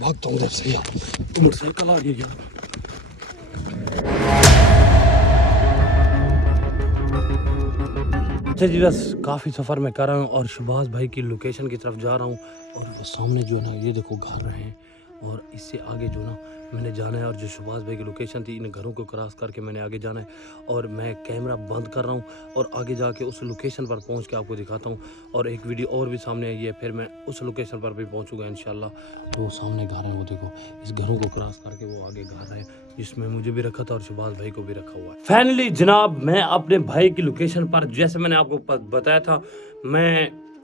भागता हूँ उधर से यार, मोटरसाइकिल आ रही है यार। अच्छा जी, बस काफ़ी सफ़र में कर रहा हूँ और शहबाज भाई की लोकेशन की तरफ जा रहा हूँ। और वो सामने जो है ना, ये देखो घर हैं और इससे आगे जो ना मैंने जाना है। और जो शहबाज भाई की लोकेशन थी, इन घरों को क्रॉस करके मैंने आगे जाना है। और मैं कैमरा बंद कर रहा हूँ और आगे जाके उस लोकेशन पर पहुँच के आपको दिखाता हूँ। और एक वीडियो और भी सामने आई है, फिर मैं उस लोकेशन पर भी पहुँचूँगा इंशाल्लाह। तो सामने घर है, वो देखो, इस घरों को क्रॉस करके वो आगे घर है जिसमें मुझे भी रखा था और शहबाज भाई को भी रखा हुआ है। फाइनली जनाब, मैं अपने भाई की लोकेशन पर, जैसे मैंने आपको बताया था,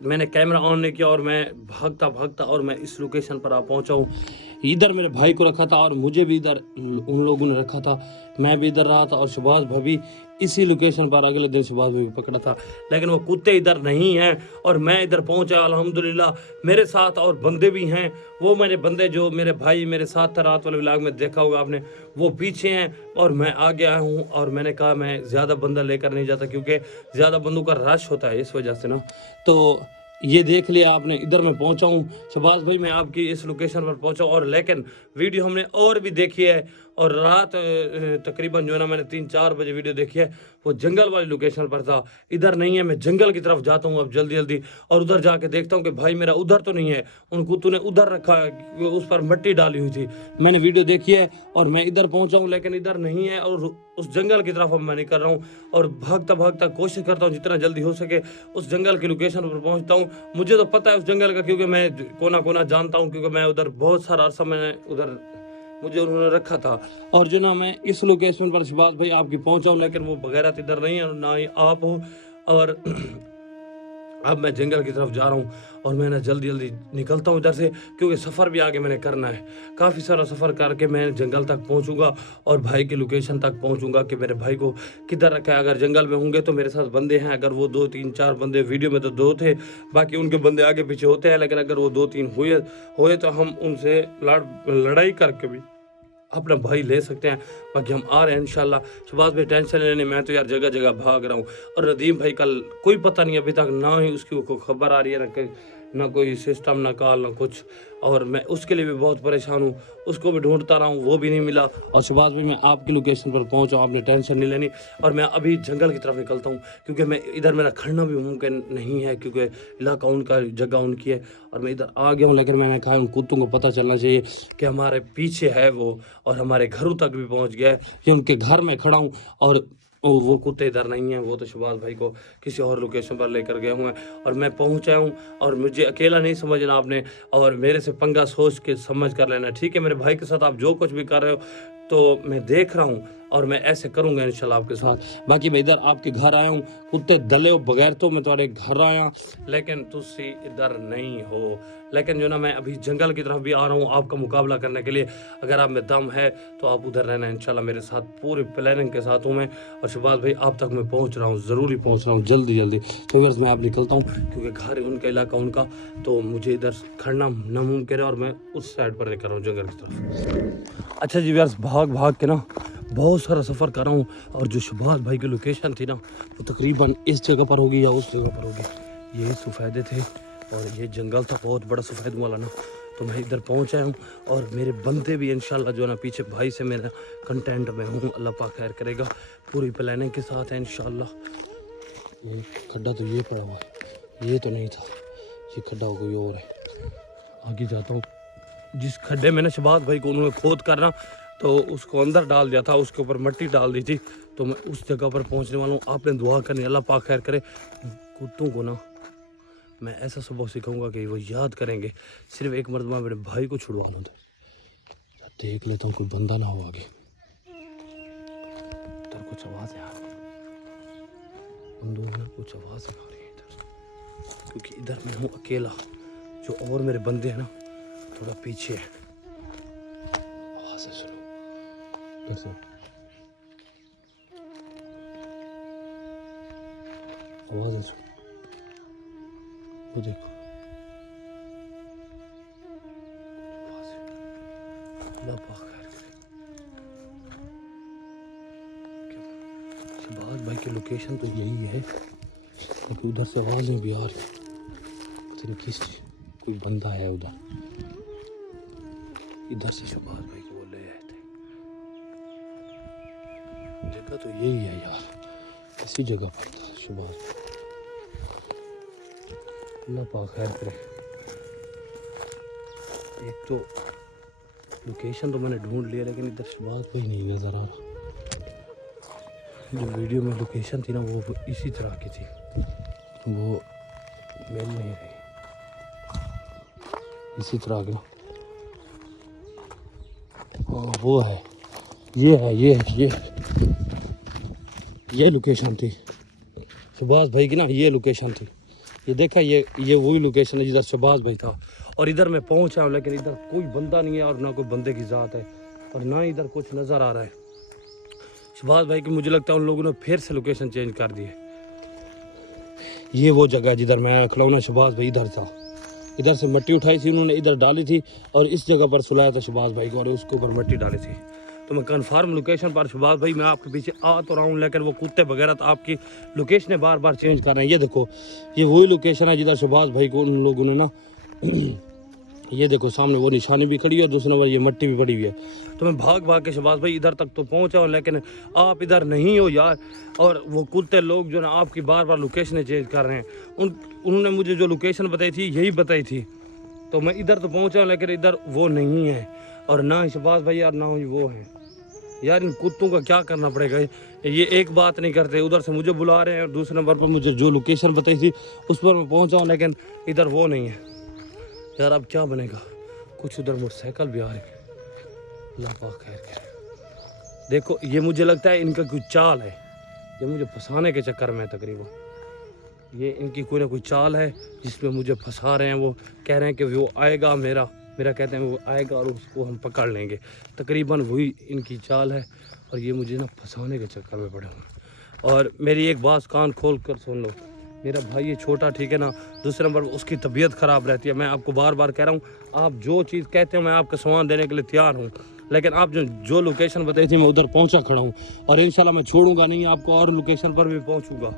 मैंने कैमरा ऑन नहीं किया और मैं भागता भागता और मैं इस लोकेशन पर आ पहुंचा हूँ। इधर मेरे भाई को रखा था और मुझे भी इधर उन लोगों ने रखा था। मैं भी इधर रहा था और शहबाज भाभी इसी लोकेशन पर अगले दिन शहबाज भाई को पकड़ा था। लेकिन वो कुत्ते इधर नहीं हैं और मैं इधर पहुंचा अल्हम्दुलिल्लाह। मेरे साथ और बंदे भी हैं। वो मेरे बंदे जो मेरे भाई मेरे साथ था रात वाले व्लॉग में देखा होगा आपने, वो पीछे हैं और मैं आगे आया हूँ। और मैंने कहा मैं ज़्यादा बंदा लेकर नहीं जाता क्योंकि ज़्यादा बंदों का रश होता है, इस वजह से ना। तो ये देख लिया आपने, इधर मैं पहुंचा हूँ। शहबाज भाई मैं आपकी इस लोकेशन पर पहुंचा हूँ। और लेकिन वीडियो हमने और भी देखी है और रात तकरीबन जो है ना, मैंने 3-4 बजे वीडियो देखी है, वो जंगल वाली लोकेशन पर था। इधर नहीं है। मैं जंगल की तरफ जाता हूँ अब जल्दी जल्दी और उधर जाके देखता हूँ कि भाई मेरा उधर तो नहीं है। उन कुत्तों ने उधर रखा है, उस पर मिट्टी डाली हुई थी। मैंने वीडियो देखी है और मैं इधर पहुंचा हूँ, लेकिन इधर नहीं है। और उस जंगल की तरफ अब मैं निकल रहा हूँ और भागता भागता कोशिश करता हूँ जितना जल्दी हो सके उस जंगल की लोकेशन पर पहुंचता हूँ। मुझे तो पता है उस जंगल का, क्योंकि मैं कोना कोना जानता हूँ, क्योंकि मैं उधर बहुत सारा अरसा मैंने उधर मुझे उन्होंने रखा था। और जो ना, मैं इस लोकेशन पर शहबाज भाई आपकी पहुंचा हूँ, लेकिन वो बगैरत इधर नहीं है और ना ही आप हो। और अब मैं जंगल की तरफ जा रहा हूँ और मैं ना जल्दी जल्दी निकलता हूँ इधर से, क्योंकि सफ़र भी आगे मैंने करना है। काफ़ी सारा सफ़र करके मैं जंगल तक पहुँचूंगा और भाई की लोकेशन तक पहुँचूंगा कि मेरे भाई को किधर रखा है। अगर जंगल में होंगे तो मेरे साथ बंदे हैं, अगर वो 2-3-4 बंदे, वीडियो में तो 2 थे, बाकी उनके बंदे आगे पीछे होते हैं, लेकिन अगर वो 2-3 हुए तो हम उनसे लड़ाई करके भी अपना भाई ले सकते हैं। बाकी हम आ रहे हैं इंशाल्लाह। शहबाज भाई टेंशन लेने, मैं तो यार जगह जगह भाग रहा हूँ। और नदीम भाई कल कोई पता नहीं अभी तक, ना ही उसकी कोई खबर आ रही है, ना कोई सिस्टम, ना कॉल, ना कुछ। और मैं उसके लिए भी बहुत परेशान हूँ, उसको भी ढूंढता रहा हूँ, वो भी नहीं मिला। और शहबाज भाई मैं आपकी लोकेशन पर पहुँचा, आपने टेंशन नहीं लेनी। और मैं अभी जंगल की तरफ निकलता हूँ, क्योंकि मैं इधर मेरा खड़ना भी मुमकिन नहीं है, क्योंकि इलाका उनका, जगह उनकी है। और मैं इधर आ गया हूँ, लेकिन मैंने कहा उन कुत्तों को पता चलना चाहिए कि हमारे पीछे है वो, और हमारे घरों तक भी पहुँच गया है। कि उनके घर में खड़ा हूँ और वो कुत्ते इधर नहीं हैं, वो तो शहबाज भाई को किसी और लोकेशन पर लेकर गए हुए हैं। और मैं पहुंचा हूं और मुझे अकेला नहीं समझना आपने, और मेरे से पंगा सोच के समझ कर लेना, ठीक है। मेरे भाई के साथ आप जो कुछ भी कर रहे हो तो मैं देख रहा हूं और मैं ऐसे करूंगा इंशाल्लाह आपके साथ। बाकी मैं इधर आपके घर आया हूं, कुत्ते दले हो बगैर तो मैं तुम्हारे घर आया, लेकिन तुसी इधर नहीं हो। लेकिन जो ना, मैं अभी जंगल की तरफ भी आ रहा हूँ आपका मुकाबला करने के लिए। अगर आप में दम है तो आप उधर रहना इंशाल्लाह मेरे साथ, पूरी प्लानिंग के साथ हूँ मैं। और शहबाज भाई आप तक मैं पहुँच रहा हूँ, ज़रूरी पहुँच रहा हूँ जल्दी जल्दी। तो बस मैं आप निकलता हूँ, क्योंकि घर उनका, इलाका उनका, तो मुझे इधर खड़ना नामुमकिन है। और मैं उस साइड पर निकल रहा हूँ जंगल की तरफ। अच्छा जी व्यास, भाग भाग के ना बहुत सारा सफ़र कर रहा हूँ। और जो शहबाज भाई की लोकेशन थी ना, वो तकरीबन इस जगह पर होगी या उस जगह पर होगी। ये सफ़ेदे थे और ये जंगल था बहुत बड़ा सफ़ेद वाला ना। तो मैं इधर पहुँच आया हूँ और मेरे बंदे भी इंशाल्लाह जो है ना, पीछे भाई से मेरा कंटेंट में हूँ, अल्लाह पाक खैर करेगा, पूरी प्लानिंग के साथ है इंशाल्लाह। ये खड्डा तो ये पड़ा हुआ, ये तो नहीं था, ये खड्डा कोई और है। आगे जाता हूँ, जिस खड्डे में ना शहबाज भाई को उन्होंने खोद करना तो उसको अंदर डाल दिया था, उसके ऊपर मिट्टी डाल दी थी, तो मैं उस जगह पर पहुंचने वाला हूँ। आपने दुआ करनी, अल्लाह पाक खैर करे। कुत्तों को ना मैं ऐसा सबक सिखाऊंगा कि वो याद करेंगे। सिर्फ एक मरतबा मेरे भाई को छुड़वा लूँ, देख लेता हूँ कोई बंदा ना हो आगे। इधर कुछ आवाज़ है यार, बंदों में कुछ आवाज़ आ रही है इधर, क्योंकि इधर मैं हूँ अकेला। जो और मेरे बंदे हैं ना, थोड़ा पीछे है। आवाज़ है, सुनो इधर से आवाज़ है, सुनो, वो देखो आवाज़ है। अल्लाह पाक खैर करे। शहबाज भाई की लोकेशन तो यही है, क्योंकि उधर से आवाज़ें भी आ रही, पता नहीं किस कोई बंदा है उधर। इधर से शहबाज भाई को वो ले आए थे। जगह तो यही है यार, इसी जगह पर था शहबाज। अल्लाह पाक खैर करे। एक तो लोकेशन तो मैंने ढूंढ लिया, लेकिन इधर शहबाज भाई नहीं नज़र आ रहा। जो वीडियो में लोकेशन थी ना वो इसी तरह की थी, वो मिल नहीं रही। इसी तरह की वो है, ये है, ये लोकेशन थी शहबाज भाई की ना, ये लोकेशन थी। ये देखा, ये वही लोकेशन है जिधर शहबाज भाई था। और इधर मैं पहुंचा हूँ, लेकिन इधर कोई बंदा नहीं है और ना कोई बंदे की ज़ात है और ना इधर कुछ नज़र आ रहा है। शहबाज भाई की मुझे लगता है उन लोगों ने फिर से लोकेशन चेंज कर दी है। ये वो जगह है जिधर मैं खड़ा हूं ना, शहबाज भाई इधर था। इधर से मिट्टी उठाई थी उन्होंने, इधर डाली थी और इस जगह पर सुलाया था शहबाज भाई को और उसके ऊपर मिट्टी डाली थी। तो मैं कन्फर्म लोकेशन पर शहबाज भाई, मैं आपके पीछे आ तो रहा हूँ, लेकिन वो कुत्ते वगैरह तो आपकी लोकेशनें बार बार चेंज कर रहे हैं। ये देखो, ये वही लोकेशन है जिधर शहबाज भाई को उन लोगों ने ना ये देखो सामने वो निशानी भी खड़ी है और दूसरे नंबर ये मिट्टी भी पड़ी हुई है। तो मैं भाग भाग के शहबाज भाई इधर तक तो पहुंचा हूँ, लेकिन आप इधर नहीं हो यार। और वो कुत्ते लोग जो ना आपकी बार बार लोकेशनें चेंज कर रहे हैं। उन्होंने मुझे जो लोकेशन बताई थी यही बताई थी, तो मैं इधर तो पहुंचा हूँ, लेकिन इधर वो नहीं है और ना ही शहबाज भाई यार, ना ही वो है यार। इन कुत्तों का क्या करना पड़ेगा, ये एक बात नहीं करते। उधर से मुझे बुला रहे हैं और दूसरे नंबर पर मुझे जो लोकेशन बताई थी उस पर मैं पहुंचा हूँ, लेकिन इधर वो नहीं है यार। अब क्या बनेगा। कुछ उधर मोटरसाइकिल भी आ रही है, अल्लाह पाक खैर करे। देखो, ये मुझे लगता है इनका कोई चाल है, ये मुझे फंसाने के चक्कर में तकरीबन। ये इनकी कोई ना कोई चाल है जिसमें मुझे फंसा रहे हैं। वो कह रहे हैं कि वो आएगा, मेरा कहते हैं वो आएगा और उसको हम पकड़ लेंगे। तकरीबन वही इनकी चाल है और ये मुझे ना फंसाने के चक्कर में पड़े हुए। और मेरी एक बात कान खोल कर सुन लो, मेरा भाई ये छोटा, ठीक है ना, दूसरे नंबर उसकी तबीयत ख़राब रहती है। मैं आपको बार बार कह रहा हूँ, आप जो चीज़ कहते हो मैं आपका सामान देने के लिए तैयार हूँ, लेकिन आप जो लोकेशन बताई थी मैं उधर पहुँचा खड़ा हूँ और इंशाल्लाह मैं छोड़ूंगा नहीं आपको, और लोकेशन पर भी पहुँचूँगा।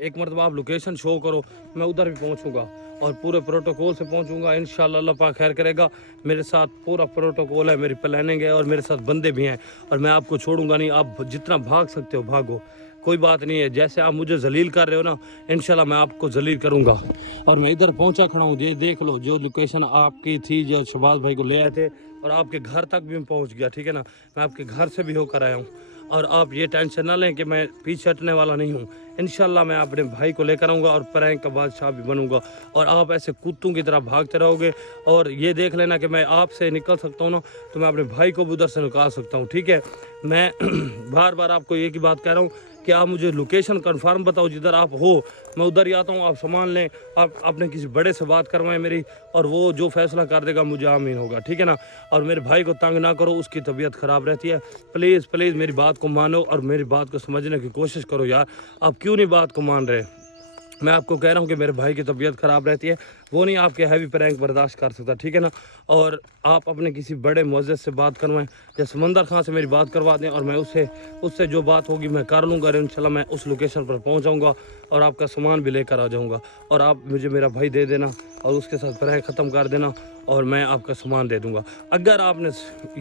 एक मरतबा आप लोकेशन शो करो, मैं उधर भी पहुँचूँगा और पूरे प्रोटोकॉल से पहुँचूँगा इंशाल्लाह। अल्लाह पाक खैर करेगा। मेरे साथ पूरा प्रोटोकॉल है, मेरी प्लानिंग है और मेरे साथ बंदे भी हैं और मैं आपको छोड़ूंगा नहीं। आप जितना भाग सकते हो भागो, कोई बात नहीं है। जैसे आप मुझे जलील कर रहे हो ना, इंशाल्लाह मैं आपको जलील करूंगा। और मैं इधर पहुंचा खड़ा हूँ, ये देख लो जो लोकेशन आपकी थी, जो शहबाज भाई को ले आए थे, और आपके घर तक भी मैं पहुंच गया, ठीक है ना। मैं आपके घर से भी होकर आया हूँ और आप ये टेंशन ना लें कि मैं पीछे हटने वाला नहीं हूँ। इंशाल्लाह मैं अपने भाई को लेकर आऊँगा और प्रैंक का बादशाह भी बनूंगा और आप ऐसे कुत्तों की तरह भागते रहोगे। और ये देख लेना कि मैं आपसे निकल सकता हूँ ना, तो मैं अपने भाई को भी उधर से निकाल सकता हूँ, ठीक है। मैं बार बार आपको एक ही बात कह रहा हूँ कि आप मुझे लोकेशन कंफर्म बताओ, जिधर आप हो मैं उधर ही आता हूँ। आप सामान लें, आप अपने किसी बड़े से बात करवाएं मेरी, और वो जो फैसला कर देगा मुझे आमीन होगा, ठीक है ना। और मेरे भाई को तंग ना करो, उसकी तबीयत ख़राब रहती है। प्लीज़ प्लीज़ मेरी बात को मानो और मेरी बात को समझने की कोशिश करो यार। आप क्यों नहीं बात को मान रहे। मैं आपको कह रहा हूँ कि मेरे भाई की तबीयत ख़राब रहती है, वो नहीं आपके हैवी प्रैंक बर्दाश्त कर सकता, ठीक है ना। और आप अपने किसी बड़े मुअज़्ज़िज़ से बात करवाएं या समंदर खां से मेरी बात करवा दें और मैं उससे जो बात होगी मैं कर लूँगा। इंशाल्लाह मैं उस लोकेशन पर पहुँच जाऊँगा और आपका सामान भी लेकर आ जाऊँगा और आप मुझे मेरा भाई दे देना और उसके साथ प्रैंक ख़त्म कर देना और मैं आपका सामान दे दूँगा। अगर आपने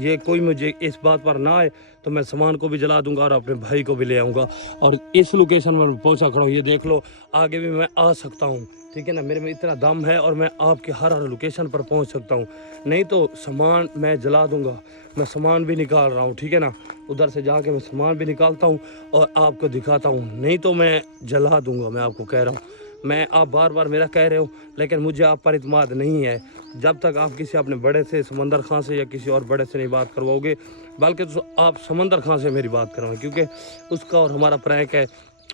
ये कोई मुझे इस बात पर ना आए तो मैं सामान को भी जला दूँगा और अपने भाई को भी ले आऊँगा। और इस लोकेशन पर पहुँचा खड़ा हूँ, ये देख लो, आगे भी मैं आ सकता हूँ, ठीक है ना। मेरे में इतना दम है और मैं आपके हर लोकेशन पर पहुंच सकता हूं। नहीं तो सामान मैं जला दूंगा। मैं सामान भी निकाल रहा हूं, ठीक है ना। उधर से जाके मैं सामान भी निकालता हूं और आपको दिखाता हूं, नहीं तो मैं जला दूंगा। मैं आपको कह रहा हूं, मैं आप बार बार मेरा कह रहे हो, लेकिन मुझे आप पर इत्मीनान नहीं है। जब तक आप किसी अपने बड़े से, समंदर खां से या किसी और बड़े से नहीं बात करवाओगे, बल्कि तो आप समंदर खां से मेरी बात करवाएं, क्योंकि उसका और हमारा प्रैंक है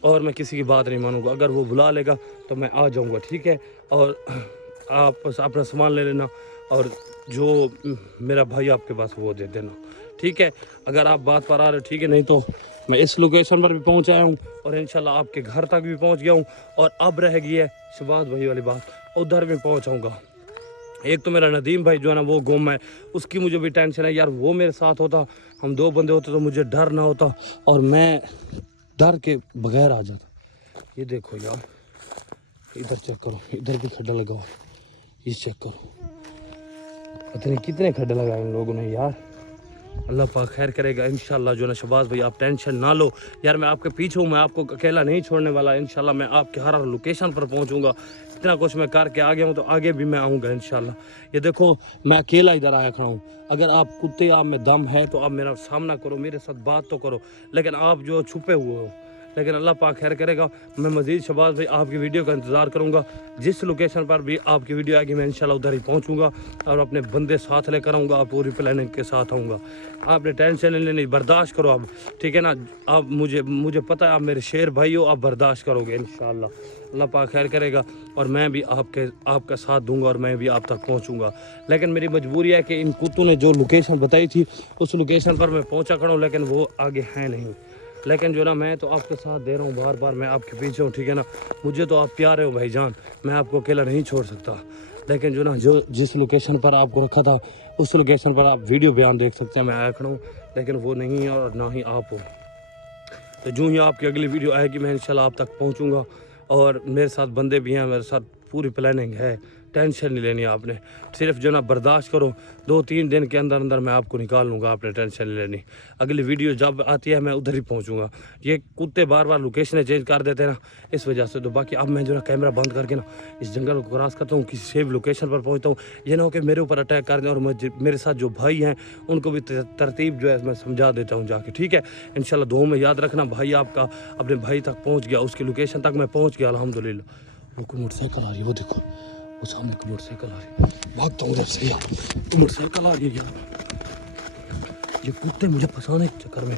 और मैं किसी की बात नहीं मानूंगा। अगर वो बुला लेगा तो मैं आ जाऊंगा, ठीक है। और आप बस अपना सामान ले लेना और जो मेरा भाई आपके पास वो दे देना, ठीक है। अगर आप बात पर आ रहे हो, ठीक है, नहीं तो मैं इस लोकेशन पर भी पहुंच आया हूँ और इंशाल्लाह आपके घर तक भी पहुंच गया हूँ। और अब रह गई है शहबाज भाई वाली बात, उधर भी पहुँचाऊँगा। एक तो मेरा नदीम भाई जो है ना वो गुम है, उसकी मुझे भी टेंशन है यार। वो मेरे साथ होता, हम दो बंदे होते तो मुझे डर ना होता और मैं डर के बगैर आ जाता। ये देखो यार, इधर चेक करो, इधर भी खड्डा लगा हुआ, ये चेक करो। पता नहीं कितने खड्डे लगाए इन लोगों ने यार। अल्लाह पाक खैर करेगा इंशाल्लाह। जो ना शहबाज भाई आप टेंशन ना लो यार, मैं आपके पीछे हूँ, मैं आपको अकेला नहीं छोड़ने वाला। इंशाल्लाह मैं आपके हर लोकेशन पर पहुँचूँगा। इतना कुछ मैं करके आ गया हूँ तो आगे भी मैं आऊँगा इंशाल्लाह। ये देखो मैं अकेला इधर आया खड़ा हूँ। अगर आप कुत्ते आप में दम है तो आप मेरा सामना करो, मेरे साथ बात तो करो, लेकिन आप जो छुपे हुए हो। लेकिन अल्लाह पाक खैर करेगा। मैं मज़ीद शहबाज भाई आपकी वीडियो का इंतज़ार करूँगा। जिस लोकेशन पर भी आपकी वीडियो आएगी मैं इंशाल्लाह उधर ही पहुँचूँगा और अपने बंदे साथ लेकर आऊँगा। आप पूरी प्लानिंग के साथ आऊँगा। आपने टेंशन नहीं लेनी, बर्दाश्त करो आप, ठीक है ना। आप मुझे पता है आप मेरे शेर भाई हो, आप बर्दाश्त करोगे इंशाल्लाह। अल्लाह पाक खैर करेगा और मैं भी आपका साथ दूंगा और मैं भी आप तक पहुंचूंगा। लेकिन मेरी मजबूरी है कि इन कुत्तों ने जो लोकेशन बताई थी उस लोकेशन पर मैं पहुंचा खड़ा हूँ, लेकिन वो आगे है नहीं। लेकिन जो ना मैं तो आपके साथ दे रहा हूँ, बार बार मैं आपके पीछे हूँ, ठीक है ना। मुझे तो आप प्यारे हो भाईजान, मैं आपको अकेला नहीं छोड़ सकता। लेकिन जो ना जिस लोकेशन पर आपको रखा था उस लोकेशन पर आप वीडियो बयान देख सकते हैं। मैं आया खड़ा हूँ लेकिन वो नहीं है और ना ही आप हो। तो जो ही आपकी अगली वीडियो आएगी मैं इंशाल्लाह आप तक पहुँचूँगा। और मेरे साथ बंदे भी हैं, मेरे साथ पूरी प्लानिंग है, टेंशन नहीं लेनी आपने। सिर्फ जो ना बर्दाश्त करो, 2-3 दिन के अंदर अंदर मैं आपको निकाल लूँगा। आपने टेंशन नहीं लेनी। अगली वीडियो जब आती है मैं उधर ही पहुँचूँगा। ये कुत्ते बार बार लोकेशनें चेंज कर देते हैं ना, इस वजह से। तो बाकी अब मैं जो ना कैमरा बंद करके ना इस जंगल को क्रॉस करता हूँ, किसी सेफ लोकेशन पर पहुँचता हूँ। ये ना हो कि मेरे ऊपर अटैक कर दें और मेरे साथ जो भाई हैं उनको भी तरतीब जो है मैं समझा देता हूँ जाके, ठीक है। इंशाल्लाह दुआ में याद रखना। भाई आपका अपने भाई तक पहुँच गया, उसकी लोकेशन तक मैं पहुँच गया अल्हम्दुलिल्लाह। वो कोई मोटरसाइकिल आ रही है, वो देखो वो सामने को मोटरसाइकिल आ रही है। भागता हूँ उधर से यार, मोटरसाइकिल आ रही है यार। ये कुत्ते मुझे फंसाने के चक्कर में